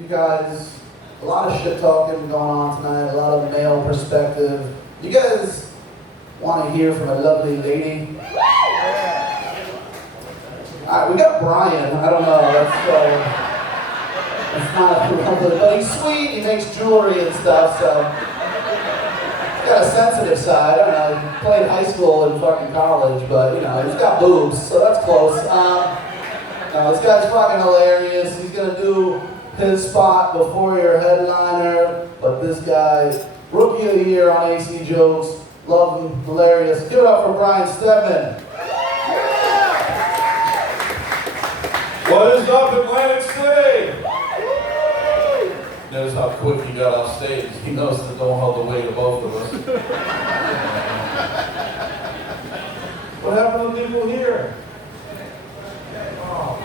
You guys, a lot of shit talking going on tonight, a lot of male perspective. You guys want to hear from a lovely lady? Alright, we got Brian. I don't know, that's not lovely, but he's sweet, he makes jewelry and stuff, so he's got a sensitive side. I don't know, he played high school and fucking college, but you know, he's got boobs, so that's close. No, this guy's fucking hilarious. He's gonna do his spot before your headliner, but this guy, Rookie of the Year on AC Jokes, love him, hilarious. Give it up for Brian Steadman. What is up, Atlantic City? Notice how quick he got off stage. He knows that don't hold the weight of both of us. What happened to people here? Oh,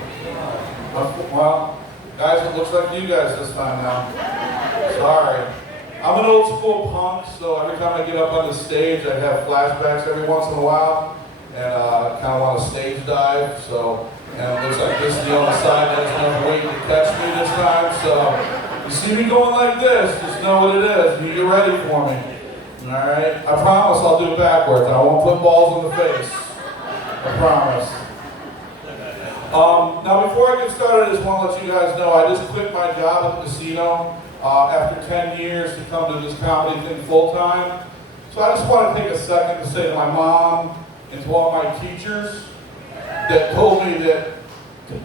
God. Well, guys, it looks like you guys this time now. Sorry. I'm an old school punk, so every time I get up on the stage, I have flashbacks every once in a while, and I kind of want to stage dive, so, and it looks like this is the only side that has enough weight to catch me this time, so you see me going like this, just know what it is, you get ready for me. Alright? I promise I'll do it backwards. I won't put balls in the face. I promise. Now before I get started, I just want to let you guys know I just quit my job at the casino after 10 years to come to this comedy thing full time. So I just want to take a second to say to my mom and to all my teachers that told me that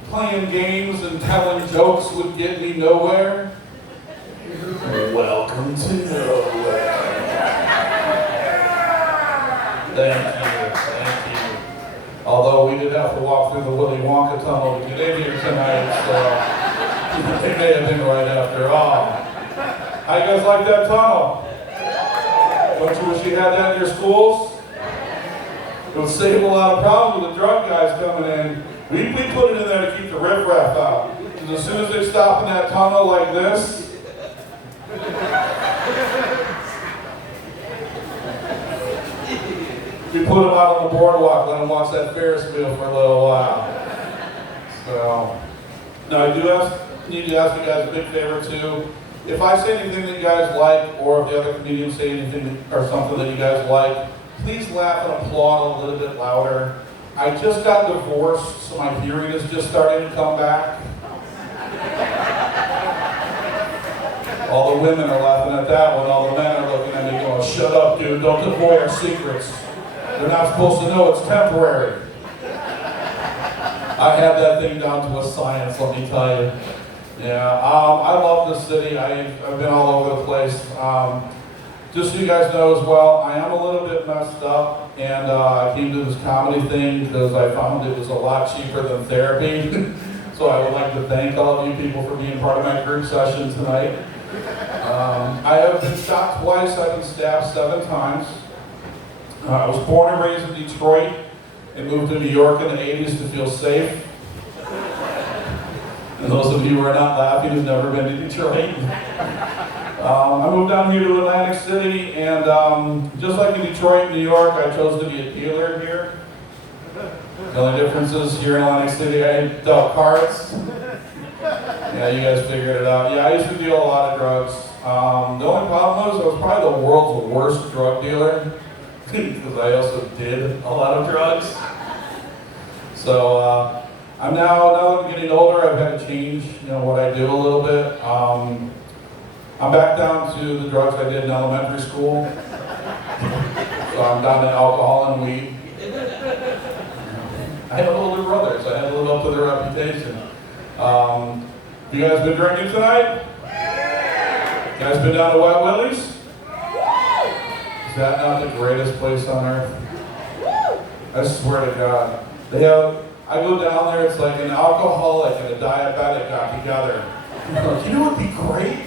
playing games and telling jokes would get me nowhere. Welcome to nowhere. Thank you. Although we did have to walk through the Willy Wonka tunnel to get in here tonight, so it may have been right after all. How you guys like that tunnel? Don't you wish you had that in your schools? It would save a lot of problems with the drug guys coming in. We put it in there to keep the riffraff out. Because as soon as they stop in that tunnel like this, we put them out on the boardwalk, let them watch that Ferris wheel for a little while. So, now I need to ask you guys a big favor too. If I say anything that you guys like, or if the other comedians say anything or something that you guys like, please laugh and applaud a little bit louder. I just got divorced, so my hearing is just starting to come back. All the women are laughing at that one, all the men are looking at me going, shut up dude, don't divulge our secrets. They're not supposed to know it's temporary. I had that thing down to a science, let me tell you. Yeah, I love this city. I've been all over the place. Just so you guys know as well, I am a little bit messed up, and I came to this comedy thing because I found it was a lot cheaper than therapy. So I would like to thank all of you people for being part of my group session tonight. I have been shot twice. I've been stabbed 7 times. I was born and raised in Detroit and moved to New York in the 80s to feel safe. And those of you who are not laughing have never been to Detroit. I moved down here to Atlantic City, and just like in Detroit and New York, I chose to be a dealer here. The only difference is here in Atlantic City, I dealt cards. Yeah, you guys figured it out. Yeah, I used to deal a lot of drugs. The only problem was I was probably the world's worst drug dealer. Because I also did a lot of drugs. So I'm now that I'm getting older, I've had to change, what I do a little bit. I'm back down to the drugs I did in elementary school. So I'm down to alcohol and weed. I have older brothers, I had to live up to their reputation. You guys been drinking tonight? You guys been down to Wet Willie's? Is that not the greatest place on earth? I swear to God. I go down there, it's like an alcoholic and a diabetic got together. You know what would be great?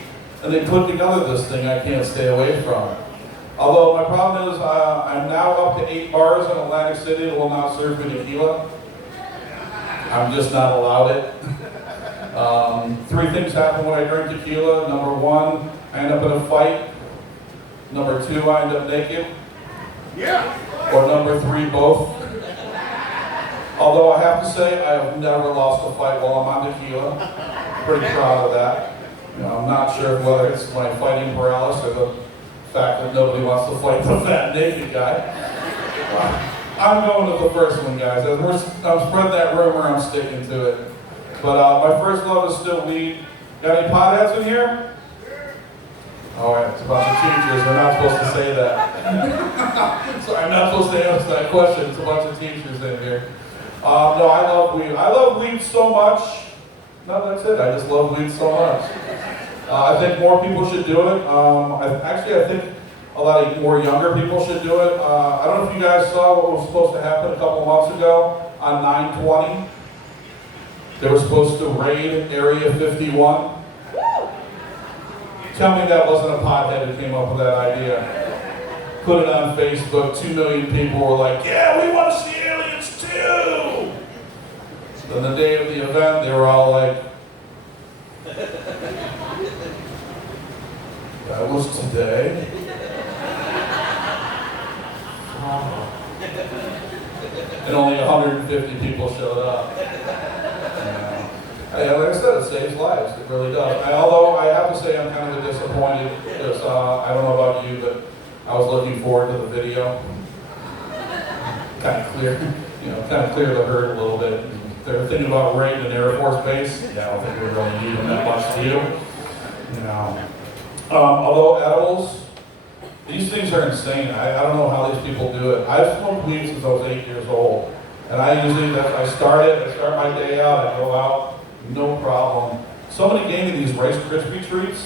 And they put together this thing I can't stay away from. Although my problem is I'm now up to 8 bars in Atlantic City that will not serve me tequila. I'm just not allowed it. 3 things happen when I drink tequila. Number 1, I end up in a fight. Number 2, I end up naked. Yeah. Or number 3, both. Although I have to say, I have never lost a fight while I'm on tequila. Pretty proud of that. You know, I'm not sure whether it's my fighting paralysis or the fact that nobody wants to fight the fat naked guy. I'm going with the first one, guys. I'm spreading that rumor, I'm sticking to it. But my first love is still weed. Got any potheads in here? All right, it's a bunch of teachers. They're not supposed to say that. So I'm not supposed to answer that question. It's a bunch of teachers in here. No, I love weed. I love weed so much. No, that's it. I just love weed so much. I think more people should do it. I think a lot of more younger people should do it. I don't know if you guys saw what was supposed to happen a couple months ago on 9/20. They were supposed to raid Area 51. Tell me that wasn't a pothead who came up with that idea. Put it on Facebook, 2 million people were like, yeah, we want to see aliens too! Then the day of the event, they were all like, that was today? And only 150 people showed up. Like I said, it saves lives. It really does. Although I have to say I'm kind of disappointed because I don't know about you, but I was looking forward to the video. Kind of clear the herd a little bit. They're thinking about raiding an Air Force base. Yeah, I don't think we really need them that much, do you? Although edibles, these things are insane. I don't know how these people do it. I've smoked weed since I was 8 years old. And I start my day out, I go out, no problem. Somebody gave me these Rice Krispie treats.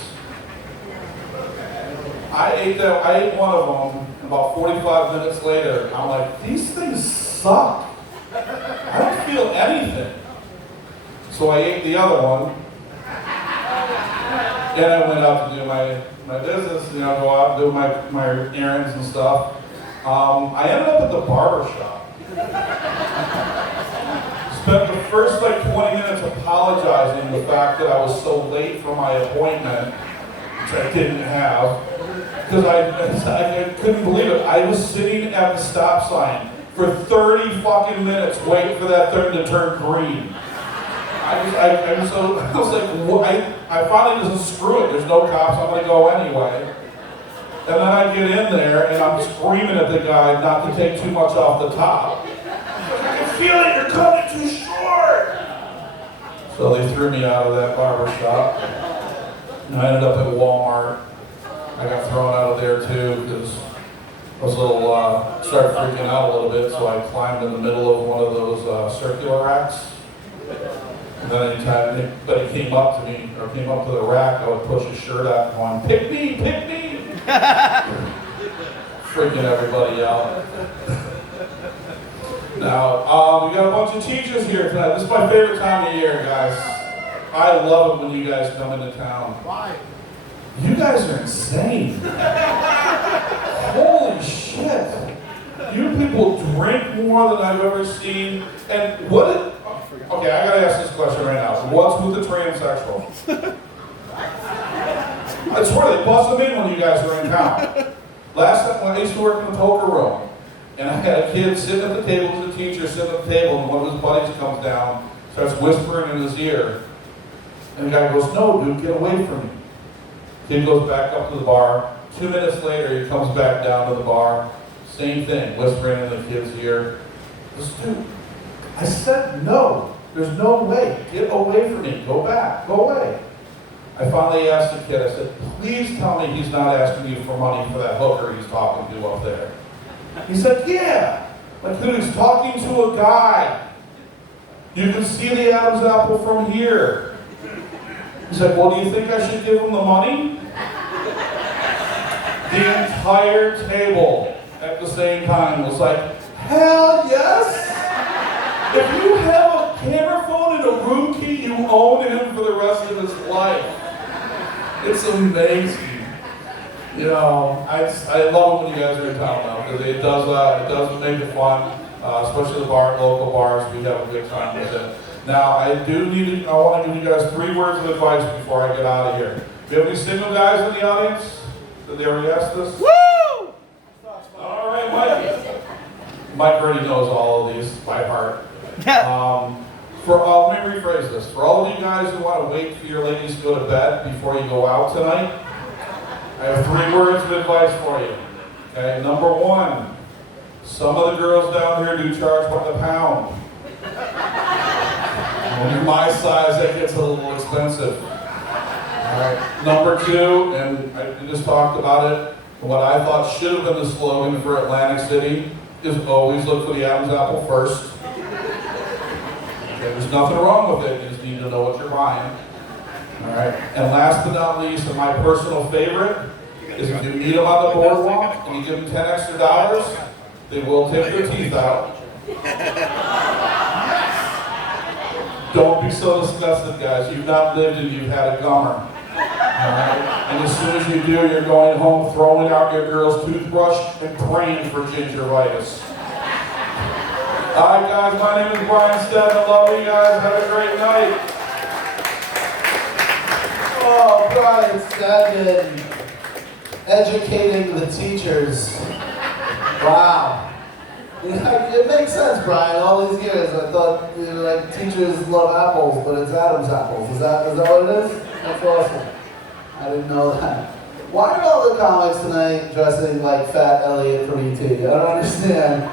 I ate one of them, and about 45 minutes later, I'm like, these things suck. I don't feel anything. So I ate the other one, and I went out to do my business, go out and do my errands and stuff. I ended up at the barber shop. Spent the first 20 minutes apologizing the fact that I was so late for my appointment, which I didn't have, because I couldn't believe it. I was sitting at the stop sign for 30 fucking minutes waiting for that thing to turn green. I was like, what? I finally just screw it. There's no cops. I'm going to go anyway. And then I get in there and I'm screaming at the guy not to take too much off the top. I can feel it. You're coming too short. So they threw me out of that barber shop. And I ended up at Walmart. I got thrown out of there too because I was started freaking out a little bit. So I climbed in the middle of one of those circular racks. And then anytime anybody came up to me or came up to the rack, I would push his shirt out going, pick me, pick me! Freaking everybody out. Now, we got a bunch of teachers here tonight. This is my favorite time of year, guys. I love it when you guys come into town. Why? You guys are insane. Holy shit. You people drink more than I've ever seen. And okay, I gotta ask this question right now. So what's with the transsexual? I swear they bust them in when you guys were in town. Last time when I used to work in the poker room, and I had a kid sitting at the table with a teacher sitting at the table, and one of his buddies comes down, starts whispering in his ear, and the guy goes, "No, dude, get away from me." Kid goes back up to the bar. 2 minutes later, he comes back down to the bar. Same thing, whispering in the kid's ear. This dude, I said no. There's no way. Get away from me. Go back. Go away. I finally asked the kid, I said, please tell me he's not asking you for money for that hooker he's talking to up there. He said, yeah. Like, dude, he's talking to a guy. You can see the Adam's apple from here. He said, well, do you think I should give him the money? The entire table at the same time was like, hell yes! If you have a camera phone and a room key, you own him for the rest of his life. It's amazing. I love it when you guys are in town now because it does make it fun, especially the local bars. We have a good time with it. Now, I want to give you guys 3 words of advice before I get out of here. Do you have any single guys in the audience? Did they already ask this? Woo! All right, Mike. Mike already knows all of these by heart. Let me rephrase this. For all of you guys who want to wait for your ladies to go to bed before you go out tonight, I have 3 words of advice for you. Okay, number 1, some of the girls down here do charge by the pound. When you're my size, that gets a little expensive. All right. Number 2, and I just talked about it, what I thought should have been the slogan for Atlantic City is always look for the Adam's apple first. Okay, there's nothing wrong with it, you just need to know what you're buying. All right. And last but not least, and my personal favorite, is if you meet them on the boardwalk and you give them $10 extra, they will take their teeth out. Don't be so disgusted, guys. You've not lived and you've had a gummer. Alright? And as soon as you do, you're going home, throwing out your girl's toothbrush and praying for gingivitis. Alright, guys, my name is Brian Steadman. Love you guys. Have a great night. Oh, Brian Steadman, educating the teachers. Wow. It makes sense, Brian. All these years, I thought like teachers love apples, but it's Adam's apples. Is that what it is? That's awesome. I didn't know that. Why are all the comics tonight dressing like Fat Elliot from ET? I don't understand.